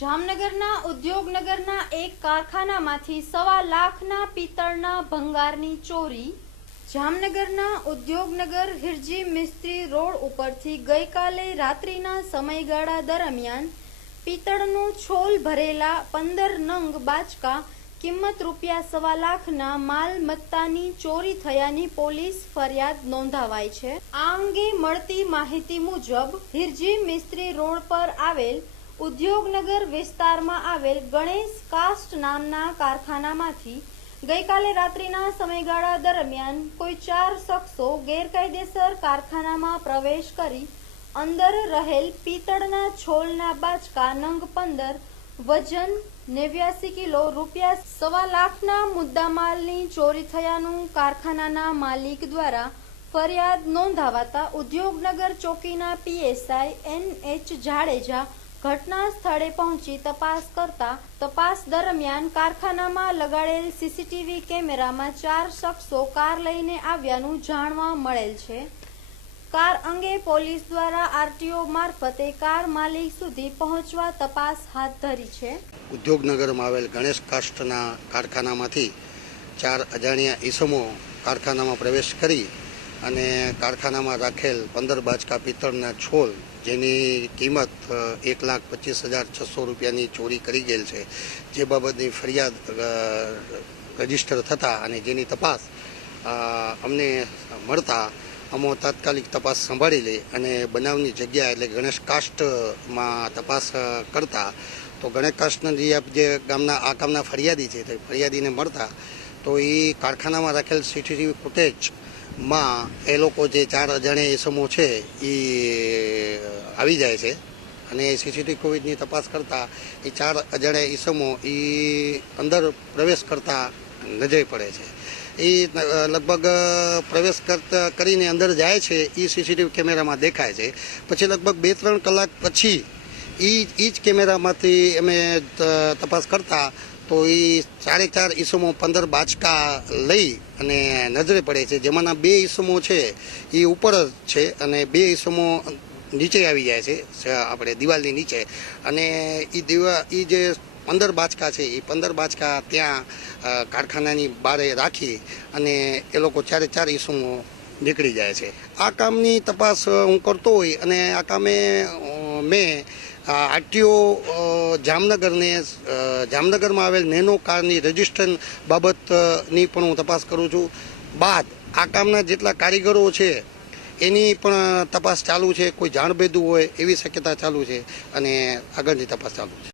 જામનગરના ઉદ્યોગનગરના એક કારખાનામાંથી 1.25 લાખના પિત્તળના ભંગારની ચોરી। જામનગરના ઉદ્યોગનગર હિરજી મિસ્ત્રી રોડ ઉપરથી ગઈકાલે રાત્રિના સમયગાળા દરમિયાન પિત્તળનું છોલ ભરેલા 15 નંગ બાચકા કિંમત ₹1.25 લાખના માલમત્તાની ચોરી થયાની પોલીસ ફરિયાદ નોંધાવાઈ છે। આ અંગે મળતી માહિતી મુજબ હિરજી મિસ્ત્રી રોડ પર આવેલ ઉદ્યોગનગર વિસ્તારમાં આવેલ ગણેશ કાસ્ટ નામના કારખાનામાંથી ગઈકાલે રાત્રિના સમયગાળા દરમિયાન કોઈ 4 શખ્સો ગેરકાયદેસર કારખાનામાં પ્રવેશ કરી અંદર રહેલ પિત્તળના છોલના બાચકા નંગ 15 વજન 89 કિલો ₹1.25 લાખના મુદ્દામાલની ચોરી થયાનું કારખાનાના માલિક દ્વારા ફરિયાદ નોંધાવાતા ઉદ્યોગનગર ચોકીના PSI NH જાડેજા ઘટના સ્થળે પહોંચી તપાસ કરતા તપાસ દરમિયાન કારખાનામાં લગાડેલ CCTV કેમેરામાં 4 શખ્સો કાર લઈને આવ્યાનું જાણવા મળેલ છે। કાર અંગે પોલીસ દ્વારા RTO મારફતે કાર માલિક સુધી પહોંચવા તપાસ હાથ ધરી છે। ઉદ્યોગનગરમાં આવેલ ગણેશ કાસ્ટના કારખાનામાંથી 4 અજાણ્યા ઈસમો કારખાનામાં પ્રવેશ કરી અને કારખાનામાં રાખેલ 15 બાચકા પિત્તળના છોલ જેની કિંમત ₹1,25,600ની ચોરી કરી ગયેલ છે, જે બાબતની ફરિયાદ રજીસ્ટર થતાં અને જેની તપાસ અમને મળતા અમો તાત્કાલિક તપાસ સંભાળી લઈ અને બનાવની જગ્યા એટલે ગણેશ કાસ્ટમાં તપાસ કરતા તો ગણેશ કાસ્ટના જે ગામના ફરિયાદી છે તે ફરિયાદીને મળતા તો એ કારખાનામાં રાખેલ CCTV ફૂટેજમાં એ લોકો જે 4 અજાણ્યા ઇસમો છે એ આવી જાય છે અને CCTV ફૂટેજની તપાસ કરતા એ 4 અજાણ્યા ઇસમો એ અંદર પ્રવેશ કરતા નજરે પડે છે। એ લગભગ પ્રવેશ કરીને અંદર જાય છે એ CCTV કેમેરામાં દેખાય છે। પછી લગભગ 2-3 કલાક પછી એ જ કેમેરામાંથી અમે તપાસ કરતા તો એ 4 ઈસમો 15 બાચકા લઈ અને નજરે પડે છે, જેમાંના 2 ઈસમો છે એ ઉપર જ છે અને 2 ઈસમો નીચે આવી જાય છે આપણે દિવાલની નીચે, અને એ જે 15 બાચકા છે એ 15 બાચકા ત્યાં કારખાનાની બારે રાખી અને એ લોકો 4 ઈસમો નીકળી જાય છે। આ કામની તપાસ હું કરતો હોય અને આ કામે મેં RTO જામનગરમાં આવેલ નેનો કારની રજિસ્ટ્રેશન બાબતની પણ હું તપાસ કરું છું। બાદ આ કામના જેટલા કારીગરો છે એની પણ તપાસ ચાલુ છે, કોઈ જાણભેદું હોય એવી શક્યતા ચાલુ છે અને આગળની તપાસ ચાલુ છે।